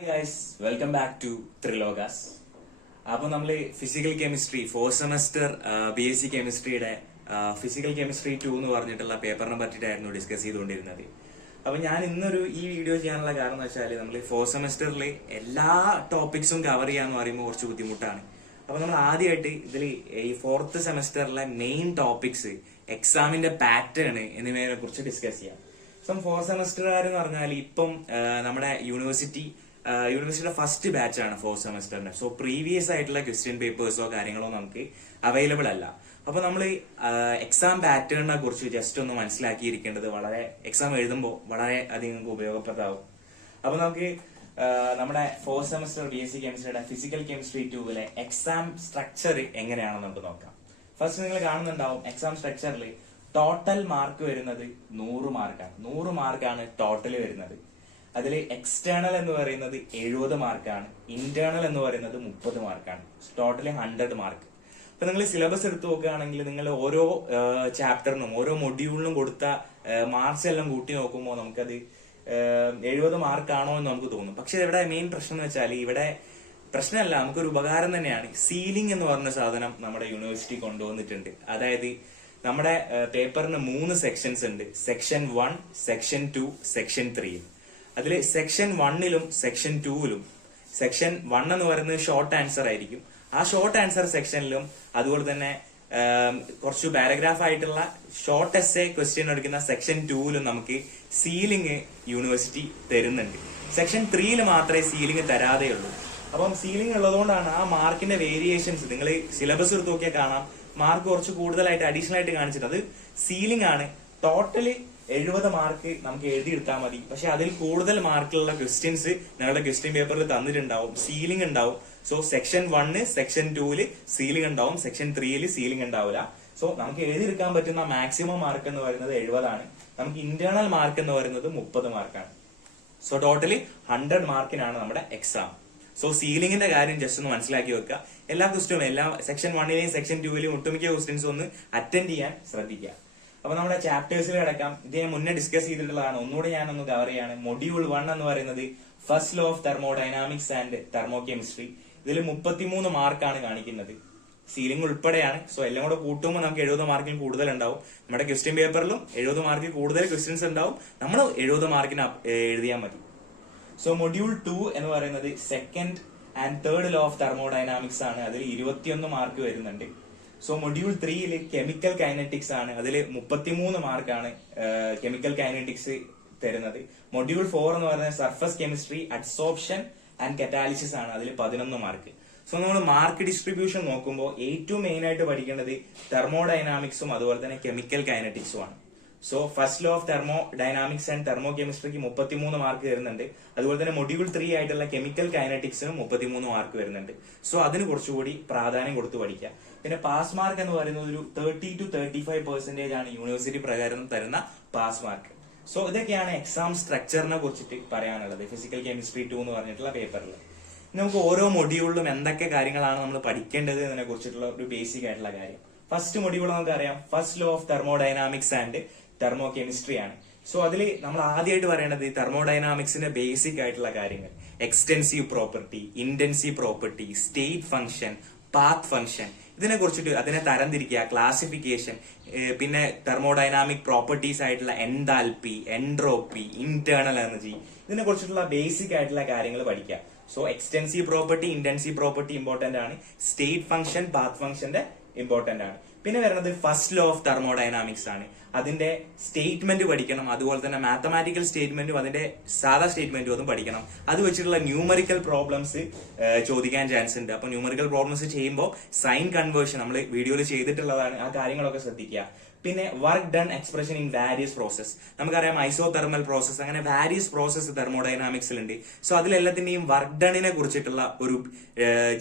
Hi guys, welcome back to Trilogas. അപ്പോൾ നമ്മൾ physical chemistry fourth semester BSc കെമിസ്ട്രിയുടെ physical chemistry 2 എന്ന് പറഞ്ഞിട്ടുള്ള പേപ്പറിനെ പറ്റിയിട്ടായിരുന്നു ഡിസ്കസ് ചെയ്തുകൊണ്ടിരുന്നത്. അപ്പൊ ഞാൻ ഇന്നൊരു ഈ വീഡിയോ ചെയ്യാനുള്ള കാരണം എന്ന് വെച്ചാൽ നമ്മൾ ഫോർത്ത് സെമസ്റ്ററിൽ എല്ലാ ടോപ്പിക്സും കവർ ചെയ്യാന്ന് പറയുമ്പോൾ കുറച്ച് ബുദ്ധിമുട്ടാണ്. അപ്പൊ നമ്മൾ ആദ്യമായിട്ട് ഇതിൽ ഈ ഫോർത്ത് സെമസ്റ്ററിലെ മെയിൻ ടോപ്പിക്സ്, എക്സാമിന്റെ പാറ്റേൺ എന്നിവയെ കുറിച്ച് ഡിസ്കസ് ചെയ്യാം. ഫോർത്ത് സെമസ്റ്ററുകാർ എന്ന് പറഞ്ഞാൽ ഇപ്പം നമ്മുടെ യൂണിവേഴ്സിറ്റിയുടെ ഫസ്റ്റ് ബാച്ച് ആണ് ഫോർത്ത് സെമസ്റ്ററിന്. സോ പ്രീവിയസ് ആയിട്ടുള്ള ക്വസ്റ്റ്യൻ പേപ്പേഴ്സോ കാര്യങ്ങളോ നമുക്ക് അവൈലബിൾ അല്ല. അപ്പൊ നമ്മൾ എക്സാം പാറ്റേണിനെ കുറിച്ച് ജസ്റ്റ് ഒന്ന് മനസ്സിലാക്കിയിരിക്കേണ്ടത് വളരെ എക്സാം എഴുതുമ്പോൾ വളരെ അധികം ഉപയോഗപ്രദമാവും. അപ്പൊ നമുക്ക് നമ്മുടെ ഫോർത്ത് സെമസ്റ്റർ BSc കെമിസ്ട്രിയുടെ ഫിസിക്കൽ കെമിസ്ട്രി 2 എക്സാം സ്ട്രക്ചർ എങ്ങനെയാണെന്ന് നമുക്ക് നോക്കാം. ഫസ്റ്റ് നിങ്ങൾ കാണുന്നുണ്ടാവും എക്സാം സ്ട്രക്ചറിൽ ടോട്ടൽ മാർക്ക് വരുന്നത് 100 മാർക്കാണ്. 100 മാർക്കാണ് ടോട്ടൽ വരുന്നത്. അതിൽ എക്സ്റ്റേണൽ എന്ന് പറയുന്നത് 70 മാർക്കാണ്, ഇന്റേണൽ എന്ന് പറയുന്നത് 30 മാർക്കാണ്. Totally 100 mark. അപ്പൊ നിങ്ങൾ സിലബസ് എടുത്തു നോക്കുകയാണെങ്കിൽ നിങ്ങൾ ഓരോ ചാപ്റ്ററിനും ഓരോ മൊഡ്യൂളിനും കൊടുത്ത മാർക്സ് എല്ലാം കൂട്ടി നോക്കുമ്പോൾ നമുക്കത് 70 മാർക്കാണോ എന്ന് നമുക്ക് തോന്നും. പക്ഷെ ഇവിടെ മെയിൻ പ്രശ്നം എന്ന് വെച്ചാൽ ഇവിടെ പ്രശ്നമല്ല, നമുക്കൊരു ഉപകാരം തന്നെയാണ്. സീലിംഗ് എന്ന് പറഞ്ഞ സാധനം നമ്മുടെ യൂണിവേഴ്സിറ്റി കൊണ്ടുവന്നിട്ടുണ്ട്. അതായത് നമ്മുടെ പേപ്പറിന് 3 സെക്ഷൻസ് ഉണ്ട്. Section 1, section 2, section 3. അതിൽ സെക്ഷൻ 1ലും സെക്ഷൻ 2ലും സെക്ഷൻ 1 എന്ന് പറയുന്നത് ഷോർട്ട് ആൻസർ ആയിരിക്കും. ആ ഷോർട്ട് ആൻസർ സെക്ഷനിലും അതുപോലെ തന്നെ കുറച്ച് പാരഗ്രാഫ് ആയിട്ടുള്ള ഷോർട്ട് എസ്സേ ക്വസ്റ്റ്യൻ എടുക്കുന്ന സെക്ഷൻ 2ലും നമുക്ക് സീലിംഗ് യൂണിവേഴ്സിറ്റി തരുന്നുണ്ട്. സെക്ഷൻ 3ൽ മാത്രമേ സീലിംഗ് തരാതെ ഉള്ളൂ. അപ്പം സീലിംഗ് ഉള്ളതുകൊണ്ടാണ് ആ മാർക്കിന്റെ വേരിയേഷൻസ് നിങ്ങൾ സിലബസ് എടുത്ത് നോക്കിയാൽ കാണാം. മാർക്ക് കുറച്ച് കൂടുതലായിട്ട് അഡീഷണൽ ആയിട്ട് കാണിച്ചിട്ട് അത് സീലിംഗ് ആണ്. ടോട്ടല് 70 മാർക്ക് നമുക്ക് എഴുതിയെടുത്താൽ മതി. പക്ഷെ അതിൽ കൂടുതൽ മാർക്കുള്ള ക്വസ്റ്റ്യൻസ് ഞങ്ങളുടെ ക്വസ്റ്റ്യൻ പേപ്പറിൽ തന്നിട്ടുണ്ടാവും, സീലിംഗ് ഉണ്ടാവും. സോ സെക്ഷൻ 1 സെക്ഷൻ 2ല് സീലിംഗ് ഉണ്ടാവും, സെക്ഷൻ 3ല് സീലിംഗ് ഉണ്ടാവില്ല. സോ നമുക്ക് എഴുതിയെടുക്കാൻ പറ്റുന്ന മാക്സിമം മാർക്ക് എന്ന് പറയുന്നത് 70 ആണ്. നമുക്ക് ഇന്റേണൽ മാർക്ക് എന്ന് പറയുന്നത് 30 മാർക്കാണ്. സോ ടോട്ടലി 100 മാർക്കിനാണ് നമ്മുടെ എക്സാം. സോ സീലിംഗിന്റെ കാര്യം ജസ്റ്റ് ഒന്ന് മനസ്സിലാക്കി വെക്കുക. എല്ലാ ക്വസ്റ്റ്യനും സെക്ഷൻ 1ലെയും സെക്ഷൻ 2ലെയും ഒട്ടുമിക്ക ക്വസ്റ്റ്യൻസ് ഒന്ന് അറ്റൻഡ് ചെയ്യാൻ ശ്രദ്ധിക്കുക. അപ്പൊ നമ്മുടെ ചാപ്റ്റേഴ്സിൽ കിടക്കാം. ഇത് ഞാൻ മുന്നേ ഡിസ്കസ് ചെയ്തിട്ടുള്ളതാണ്. ഒന്നുകൂടെ ഞാനൊന്ന് കവർ ചെയ്യാണ്. മൊഡ്യൂൾ 1 എന്ന് പറയുന്നത് first law of thermodynamics and thermo chemistry. ഇതിൽ 33 മാർക്കാണ് കാണിക്കുന്നത്, സീലിംഗ് ഉൾപ്പെടെയാണ്. സോ എല്ലാം കൂടെ കൂട്ടുമ്പോൾ നമുക്ക് 70 മാർക്കിൽ കൂടുതൽ ഉണ്ടാവും. നമ്മുടെ ക്വസ്റ്റ്യൻ പേപ്പറിലും 70 മാർക്കിൽ കൂടുതൽ ക്വസ്റ്റ്യൻസ് ഉണ്ടാവും. നമ്മൾ 70 മാർക്കിന് എഴുതിയാൽ മതി. സോ മൊഡ്യൂൾ 2 എന്ന് പറയുന്നത് second and third law of thermodynamics ആണ്. അതിൽ 21 മാർക്ക് വരുന്നുണ്ട്. സോ മൊഡ്യൂൾ 3 കെമിക്കൽ കൈനറ്റിക്സ് ആണ്. അതിൽ 33 മാർക്കാണ് കെമിക്കൽ കൈനറ്റിക്സ് തരുന്നത്. മൊഡ്യൂൾ 4 എന്ന് പറയുന്നത് surface chemistry, adsorption and catalysis ആണ്. അതിൽ 11 മാർക്ക്. സോ നമ്മൾ മാർക്ക് ഡിസ്ട്രിബ്യൂഷൻ നോക്കുമ്പോൾ ഏറ്റവും മെയിൻ ആയിട്ട് പഠിക്കേണ്ടത് തെർമോഡൈനാമിക്സും അതുപോലെ തന്നെ കെമിക്കൽ കൈനറ്റിക്സും ആണ്. So first law of thermodynamics and thermo കെമിസ്ട്രിക്ക് 33 മാർക്ക് വരുന്നുണ്ട്. അതുപോലെ തന്നെ മൊഡ്യൂൾ 3 ആയിട്ടുള്ള കെമിക്കൽ കൈനറ്റിക്സിനും 33 മാർക്ക് വരുന്നുണ്ട്. സോ അതിന് കുറച്ചുകൂടി പ്രാധാന്യം കൊടുത്ത് പഠിക്കുക. പിന്നെ പാസ് മാർക്ക് എന്ന് പറയുന്നത് ഒരു 30 to 35% ആണ് യൂണിവേഴ്സിറ്റി പ്രകാരം തരുന്ന പാസ് മാർക്ക്. സോ ഇതൊക്കെയാണ് എക്സാം സ്ട്രക്ചറിനെ കുറിച്ചിട്ട് പറയാനുള്ളത് ഫിസിക്കൽ കെമിസ്ട്രി 2 എന്ന് പറഞ്ഞിട്ടുള്ള പേപ്പറിൽ. നമുക്ക് ഓരോ മൊഡ്യൂളിലും എന്തൊക്കെ കാര്യങ്ങളാണ് നമ്മൾ പഠിക്കേണ്ടത് എന്നതിനെ കുറിച്ചിട്ടുള്ള ഒരു ബേസിക് ആയിട്ടുള്ള കാര്യം. ഫസ്റ്റ് മൊഡ്യൂൾ നമുക്കറിയാം first law of thermodynamics and thermo chemistry ആണ്. സോ അതിൽ നമ്മൾ ആദ്യമായിട്ട് പറയേണ്ടത് തെർമോഡൈനാമിക്സിന്റെ ബേസിക് ആയിട്ടുള്ള കാര്യങ്ങൾ, extensive property, intensive property, state function, path function, ഇതിനെ കുറിച്ചിട്ട് അതിനെ തരംതിരിക്കുക, ക്ലാസിഫിക്കേഷൻ, പിന്നെ തെർമോഡൈനാമിക് പ്രോപ്പർട്ടീസ് ആയിട്ടുള്ള എൻതാൽപി, എൻട്രോപ്പി, ഇന്റേണൽ എനർജി, ഇതിനെ കുറിച്ചിട്ടുള്ള ബേസിക് ആയിട്ടുള്ള കാര്യങ്ങൾ പഠിക്കുക. So extensive property, intensive property important ആണ്. സ്റ്റേറ്റ് ഫംഗ്ഷൻ, പാത്ത് ഫംഗ്ഷന്റെ ഇമ്പോർട്ടന്റ് ആണ്. പിന്നെ വരുന്നത് ഫസ്റ്റ് ലോ ഓഫ് തെർമോഡൈനാമിക്സ് ആണ്. അതിന്റെ സ്റ്റേറ്റ്മെന്റ് പഠിക്കണം. അതുപോലെ തന്നെ മാത്തമാറ്റിക്കൽ സ്റ്റേറ്റ്മെന്റും അതിന്റെ സാധാ സ്റ്റേറ്റ്മെന്റും അതും പഠിക്കണം. അത് വെച്ചിട്ടുള്ള ന്യൂമറിക്കൽ പ്രോബ്ലംസ് ചോദിക്കാൻ ചാൻസ് ഉണ്ട്. അപ്പൊ ന്യൂമറിക്കൽ പ്രോബ്ലംസ് ചെയ്യുമ്പോൾ സൈൻ കൺവേർഷൻ നമ്മൾ വീഡിയോയിൽ ചെയ്തിട്ടുള്ളതാണ്. ആ കാര്യങ്ങളൊക്കെ ശ്രദ്ധിക്കുക. പിന്നെ work done expression in various process, നമുക്കറിയാം ഐസോതെർമൽ പ്രോസസ്, അങ്ങനെ വാരിയസ് പ്രോസസ് തെർമോഡൈനാമിക്സിലുണ്ട്. സോ അതിലെല്ലാത്തിന്റെയും വർക്ക് ഡണിനെ കുറിച്ചിട്ടുള്ള ഒരു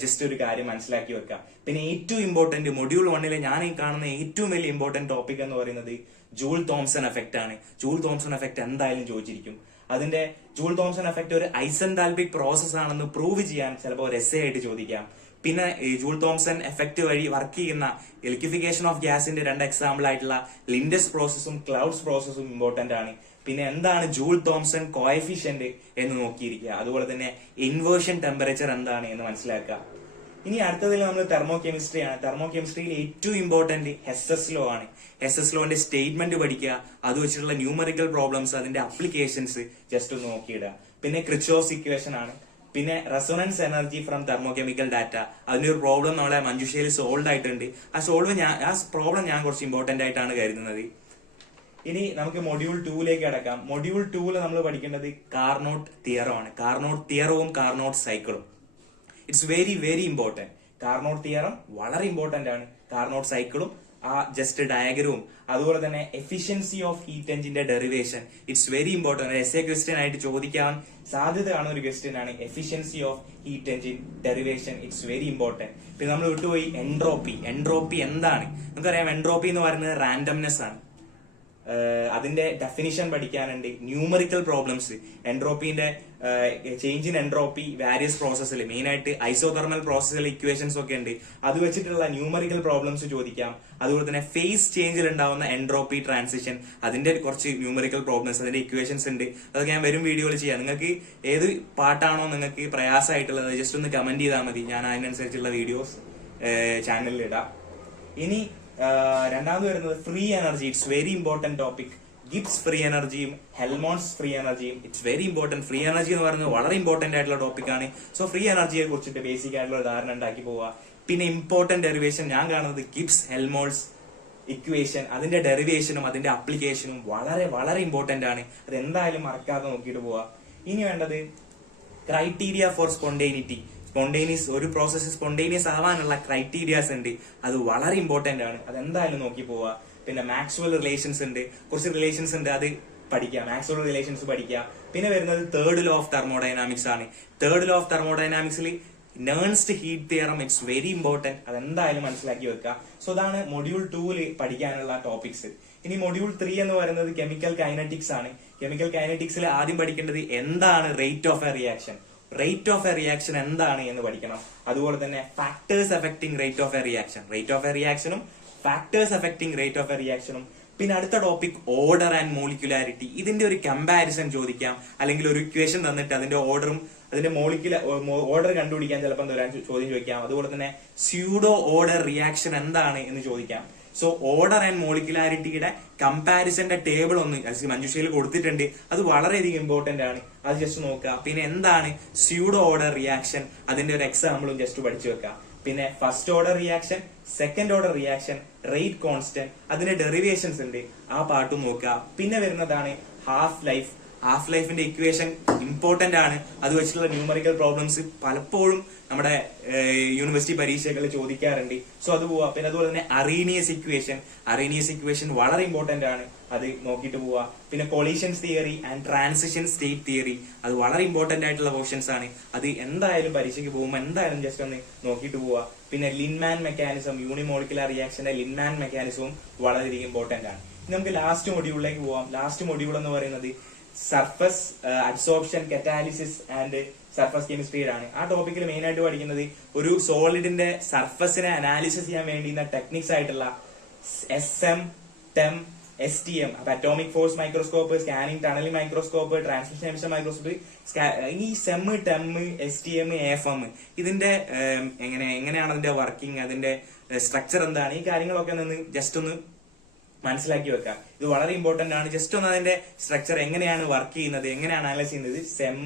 ജസ്റ്റ് ഒരു കാര്യം മനസ്സിലാക്കി വെക്കുക. പിന്നെ ഏറ്റവും ഇമ്പോർട്ടന്റ് മൊഡ്യൂൾ 1 ഞാൻ ഈ കാണുന്ന ഏറ്റവും വലിയ ഇമ്പോർട്ടന്റ് ടോപ്പിക് എന്ന് പറയുന്നത് ജൂൾ തോംസൺ എഫക്ട് ആണ്. ജൂൾ തോംസൺ എഫക്ട് എന്തായാലും ചോദിച്ചിരിക്കും. അതിന്റെ ജൂൾ തോംസൺ എഫക്ട് ഒരു ഐസെൻതാൽപിക് പ്രോസസ് ആണെന്ന് പ്രൂവ് ചെയ്യാൻ ചിലപ്പോൾ ഒരു എസ്സേ ആയിട്ട് ചോദിക്കാം. പിന്നെ ഈ ജൂൾ തോംസൺ എഫക്ട് വഴി വർക്ക് ചെയ്യുന്ന ലിക്വിഫിക്കേഷൻ ഓഫ് ഗ്യാസിന്റെ 2 എക്സാമ്പിൾ ആയിട്ടുള്ള ലിൻഡസ് പ്രോസസ്സും ക്ലൗഡ്സ് പ്രോസസ്സും ഇമ്പോർട്ടന്റ് ആണ്. പിന്നെ എന്താണ് ജൂൾ തോംസൺ കോഎഫിഷ്യന്റ് എന്ന് നോക്കിയിരിക്കുക. അതുപോലെ തന്നെ ഇൻവേർഷൻ ടെമ്പറേച്ചർ എന്താണ് എന്ന് മനസ്സിലാക്കുക. ഇനി അടുത്തതിൽ നമ്മൾ തെർമോ കെമിസ്ട്രി ആണ്. തെർമോ കെമിസ്ട്രിയിൽ ഏറ്റവും ഇമ്പോർട്ടന്റ് ഹെസ്സസ് ലോ ആണ്. ഹെസ്സസ് ലോന്റെ സ്റ്റേറ്റ്മെന്റ് പഠിക്കുക, അത് വെച്ചിട്ടുള്ള ന്യൂമറിക്കൽ പ്രോബ്ലംസ്, അതിന്റെ അപ്ലിക്കേഷൻസ് ജസ്റ്റ് ഒന്ന് നോക്കിയിടുക. പിന്നെ ക്രിച്ചോസ് ഇക്വേഷൻ ആണ്. പിന്നെ resonance energy from thermochemical data, അതിന്റെ ഒരു പ്രോബ്ലം നമ്മളെ മഞ്ജുഷയിൽ സോൾവ് ആയിട്ടുണ്ട്. ആ പ്രോബ്ലം ഞാൻ കുറച്ച് ഇമ്പോർട്ടന്റ് ആയിട്ടാണ് കരുതുന്നത്. ഇനി നമുക്ക് മൊഡ്യൂൾ 2ലേക്ക് കടക്കാം. മൊഡ്യൂൾ 2 നമ്മൾ പഠിക്കേണ്ടത് കാർനോട്ട് തിയറം ആണ്. കാർനോട്ട് തിയറവും കാർനോട്ട് സൈക്കിളും it's very very important. Carnot theorem വളരെ ഇമ്പോർട്ടന്റ് ആണ്. കാർനോട്ട് സൈക്കിളും ആ ജസ്റ്റ് ഡയഗ്രവും, അതുപോലെ തന്നെ എഫിഷ്യൻസി ഓഫ് ഹീറ്റ് എഞ്ചിന്റെ derivation it's very important. S A question ആയിട്ട് ചോദിക്കാൻ സാധ്യത കാണുന്ന ഒരു ക്വസ്റ്റ്യൻ ആണ് efficiency of heat engine derivation. It's very important. പിന്നെ നമ്മൾ വിട്ടുപോയി എൻട്രോപ്പി. എൻട്രോപ്പി എന്താണ് നമുക്കറിയാം. എൻട്രോപ്പി എന്ന് പറയുന്നത് റാൻഡംനെസ് ആണ്. അതിന്റെ ഡെഫിനിഷൻ പഠിക്കാനുണ്ട്. ന്യൂമറിക്കൽ പ്രോബ്ലംസ്, എൻട്രോപ്പിന്റെ ചേഞ്ച് ഇൻ എൻട്രോപ്പി വാരിയസ് പ്രോസസ്സിൽ, മെയിൻ ആയിട്ട് ഐസോതെർമൽ പ്രോസസ്സിലെ ഇക്വേഷൻസ് ഒക്കെ ഉണ്ട്. അത് വെച്ചിട്ടുള്ള ന്യൂമറിക്കൽ പ്രോബ്ലംസ് ചോദിക്കാം. അതുപോലെ തന്നെ ഫേസ് ചേഞ്ചിൽ ഉണ്ടാവുന്ന എൻട്രോപ്പി ട്രാൻസിഷൻ, അതിന്റെ കുറച്ച് ന്യൂമറിക്കൽ പ്രോബ്ലംസ്, അതിന്റെ ഇക്വേഷൻസ് ഉണ്ട്. അതൊക്കെ ഞാൻ വരും വീഡിയോയിൽ ചെയ്യാം. നിങ്ങൾക്ക് ഏത് പാട്ടാണോ നിങ്ങൾക്ക് പ്രയാസമായിട്ടുള്ളത് ജസ്റ്റ് ഒന്ന് കമന്റ് ചെയ്താൽ മതി. ഞാൻ അതിനനുസരിച്ചുള്ള വീഡിയോസ് ചാനലിൽ ഇടാം. ഇനി രണ്ടാമത് വരുന്നത് free energy. It's very important topic. Gibbs free എനർജിയും ഹെൽമോൺസ് ഫ്രീ എനർജിയും it's very important. Free energy എന്ന് പറയുന്നത് വളരെ ഇമ്പോർട്ടന്റ് ആയിട്ടുള്ള ടോപ്പിക് ആണ്. സോ ഫ്രീ എനർജിയെ കുറിച്ചിട്ട് ബേസിക് ആയിട്ടുള്ള ധാരണ ഉണ്ടാക്കി പോവുക. പിന്നെ ഇമ്പോർട്ടന്റ് ഡെറിവേഷൻ ഞാൻ കാണുന്നത് ഗിബ്സ് ഹെൽമോൺസ് ഇക്വേഷൻ, അതിന്റെ ഡെറിവേഷനും അതിന്റെ അപ്ലിക്കേഷനും വളരെ വളരെ ഇമ്പോർട്ടന്റ് ആണ്. അത് എന്തായാലും മറക്കാതെ നോക്കിയിട്ട് പോവുക. ഇനി വേണ്ടത് ക്രൈറ്റീരിയ ഫോർ സ്പോണ്ടേനിറ്റി. സ്പോണ്ടേനിയസ്, ഒരു പ്രോസസ്സ് സ്പോണ്ടേനിയസ് ആവാനുള്ള ക്രൈറ്റീരിയാസ് ഉണ്ട്. അത് വളരെ ഇമ്പോർട്ടന്റ് ആണ്. അത് എന്തായാലും നോക്കി പോവുക. പിന്നെ മാക്സ്വൽ റിലേഷൻസ് ഉണ്ട്, കുറച്ച് റിലേഷൻസ് ഉണ്ട്, അത് പഠിക്കുക. മാക്സ്വൽ റിലേഷൻസ് പഠിക്കുക. പിന്നെ വരുന്നത് തേർഡ് ലോ ഓഫ് തെർമോഡൈനാമിക്സ് ആണ്. തേർഡ് ലോ ഓഫ് തെർമോഡൈനാമിക്സിൽ Nernst heat theorem it's very important. അത് എന്തായാലും മനസ്സിലാക്കി വെക്കുക. സോ അതാണ് മൊഡ്യൂൾ 2 പഠിക്കാനുള്ള ടോപ്പിക്സ്. ഇനി മൊഡ്യൂൾ 3 എന്ന് പറയുന്നത് കെമിക്കൽ കൈനറ്റിക്സ് ആണ്. കെമിക്കൽ കൈനറ്റിക്സിൽ ആദ്യം പഠിക്കേണ്ടത് എന്താണ് rate of a reaction. Rate of a reaction എന്താണ് എന്ന് പഠിക്കണം. അതുപോലെ തന്നെ factors affecting rate of a reaction, rate of a റിയാക്ഷനും factors affecting rate of a റിയാക്ഷനും. പിന്നെ അടുത്ത ടോപ്പിക് ഓർഡർ ആൻഡ് മോളിക്കുലാരിറ്റി. ഇതിന്റെ ഒരു കമ്പാരിസൺ ചോദിക്കാം, അല്ലെങ്കിൽ ഒരു ഇക്വേഷൻ തന്നിട്ട് അതിന്റെ ഓർഡറും അതിന്റെ ഓർഡർ കണ്ടുപിടിക്കാൻ ചിലപ്പോൾ ചോദ്യം ചോദിക്കാം. അതുപോലെ തന്നെ സ്യൂഡോ ഓർഡർ റിയാക്ഷൻ എന്താണ് എന്ന് ചോദിക്കാം. സോ ഓർഡർ ആൻഡ് മോളിക്കുലാരിറ്റിയുടെ കമ്പാരിസന്റെ ടേബിൾ ഒന്ന് മഞ്ജുഷയിൽ കൊടുത്തിട്ടുണ്ട്. അത് വളരെയധികം ഇമ്പോർട്ടന്റ് ആണ്. അത് ജസ്റ്റ് നോക്കുക. പിന്നെ എന്താണ് സ്യൂഡോ ഓർഡർ റിയാക്ഷൻ, അതിന്റെ ഒരു എക്സാമ്പിളും ജസ്റ്റ് പഠിച്ചു വെക്കാം. പിന്നെ first order reaction, second order reaction, rate constant, അതിന്റെ ഡെറിവേഷൻസ് ഉണ്ട്, ആ പാട്ടും നോക്കുക. പിന്നെ വരുന്നതാണ് ഹാഫ് ലൈഫ്. ഹാഫ് ലൈഫിന്റെ ഇക്വേഷൻ ഇമ്പോർട്ടന്റ് ആണ്. അത് വെച്ചിട്ടുള്ള ന്യൂമറിക്കൽ പ്രോബ്ലംസ് പലപ്പോഴും നമ്മുടെ യൂണിവേഴ്സിറ്റി പരീക്ഷകളിൽ ചോദിക്കാറുണ്ട്. സോ അത് പോവാ. പിന്നെ അതുപോലെ തന്നെ അറീനിയസ് ഇക്വേഷൻ വളരെ ഇമ്പോർട്ടന്റ് ആണ്. അത് നോക്കിയിട്ട് പോവാ. പിന്നെ collisions theory and transition state theory, അത് വളരെ ഇമ്പോർട്ടന്റ് ആയിട്ടുള്ള ക്വസ്റ്റ്യൻസ് ആണ്. അത് എന്തായാലും പരീക്ഷയ്ക്ക് പോകുമ്പോൾ എന്തായാലും ജസ്റ്റ് ഒന്ന് നോക്കിയിട്ട് പോവാ. പിന്നെ ലിൻമാൻ മെക്കാനിസം, യൂണിമോളിക്കുലർ റിയാക്ഷന്റെ ലിൻമാൻ മെക്കാനിസവും വളരെയധികം ഇമ്പോർട്ടന്റ് ആണ്. നമുക്ക് ലാസ്റ്റ് മൊഡ്യൂളിലേക്ക് പോവാം. ലാസ്റ്റ് മൊഡ്യൂൾ എന്ന് പറയുന്നത് surface absorption, catalysis and surface കെമിസ്ട്രിയിലാണ്. ആ ടോപ്പിക്കിൽ മെയിൻ ആയിട്ട് പഠിക്കുന്നത് ഒരു സോളിഡിന്റെ സർഫസിനെ അനാലിസിസ് ചെയ്യാൻ വേണ്ടിയുള്ള ടെക്നിക്സ് ആയിട്ടുള്ള SM, TEM, STM, അപ്പൊ atomic force microscope, scanning tunnelling microscope, transmission emission microscope. ഈ SEM, TEM, STM, AFM ഇതിന്റെ എങ്ങനെയാണ് അതിന്റെ വർക്കിംഗ്, അതിന്റെ സ്ട്രക്ചർ എന്താണ്, ഈ കാര്യങ്ങളൊക്കെ നിന്ന് ജസ്റ്റ് ഒന്ന് മനസ്സിലാക്കി വെക്കാം. ഇത് വളരെ ഇമ്പോർട്ടന്റ് ആണ്. ജസ്റ്റ് ഒന്ന് അതിന്റെ സ്ട്രക്ചർ എങ്ങനെയാണ് വർക്ക് ചെയ്യുന്നത്, എങ്ങനെയാണ് അനലൈസ് ചെയ്യുന്നത്, SEM,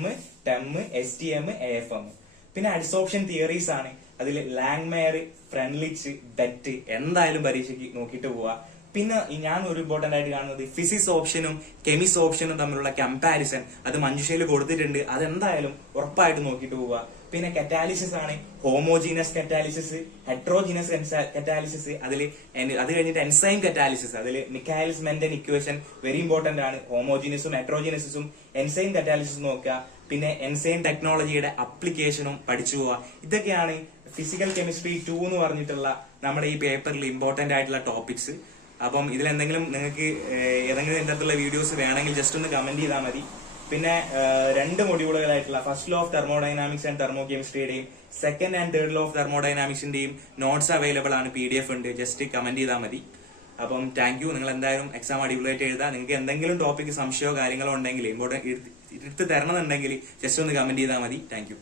TEM, STM, AFM. പിന്നെ അഡ്സോർപ്ഷൻ തിയറീസ് ആണ്. അതിൽ ലാങ്മയർ, ഫ്രെൻലിച്ച്, ബെറ്റ് എന്തായാലും പരീക്ഷയ്ക്ക് നോക്കിയിട്ട് പോവാ. പിന്നെ ഞാൻ ഒരു ഇമ്പോർട്ടന്റ് ആയിട്ട് കാണുന്നത് ഫിസിക്സ് ഓപ്ഷനും കെമിസ് ഓപ്ഷനും തമ്മിലുള്ള കമ്പാരിസൺ, അത് മഞ്ജുഷയിൽ കൊടുത്തിട്ടുണ്ട്. അതെന്തായാലും ഉറപ്പായിട്ട് നോക്കിയിട്ട് പോവുക. പിന്നെ കറ്റാലിസിസ് ആണ്. ഹോമോജീനസ് കറ്റാലിസിസ്, ഹെട്രോജീനസ് കറ്റാലിസിസ്, അത് കഴിഞ്ഞിട്ട് എൻസൈം കറ്റാലിസിസ്. അതിൽ മിക്കായൽസ് മെന്റൻ ഇക്വേഷൻ വെരി ഇമ്പോർട്ടന്റ് ആണ്. ഹോമോജീനസും ഹെട്രോജീനസും എൻസൈം കറ്റാലിസിസും നോക്കുക. പിന്നെ എൻസൈം ടെക്നോളജിയുടെ അപ്ലിക്കേഷനും പഠിച്ചു പോവുക. ഇതൊക്കെയാണ് ഫിസിക്കൽ കെമിസ്ട്രി 2 എന്ന് പറഞ്ഞിട്ടുള്ള നമ്മുടെ ഈ പേപ്പറിൽ ഇമ്പോർട്ടന്റ് ആയിട്ടുള്ള ടോപ്പിക്സ്. അപ്പം ഇതിലെന്തെങ്കിലും നിങ്ങൾക്ക് ഏതെങ്കിലും ഇതിനകത്തുള്ള വീഡിയോസ് വേണമെങ്കിൽ ജസ്റ്റ് ഒന്ന് കമന്റ് ചെയ്താൽ മതി. പിന്നെ 2 മൊഡ്യൂളുകളായിട്ടുള്ള first law of thermodynamics and thermo കെമിസ്ട്രിയുടെയും second and third law of തെർമോഡൈനാമിക്സിന്റെയും നോട്ട്സ് അവൈലബിൾ ആണ്. PDF ഉണ്ട്, ജസ്റ്റ് കമന്റ് ചെയ്താൽ മതി. അപ്പം താങ്ക് യു. നിങ്ങൾ എന്തായാലും എക്സാം അടിപൊളിയായിട്ട് എഴുതാം. നിങ്ങൾക്ക് എന്തെങ്കിലും ടോപ്പിക്ക് സംശയമോ കാര്യങ്ങളോ ഉണ്ടെങ്കിൽ ഇമ്പോർട്ടൻറ്റ് എടുത്ത് തരണമെന്നുണ്ടെങ്കിൽ ജസ്റ്റ് ഒന്ന് കമന്റ് ചെയ്താൽ മതി. Thank you.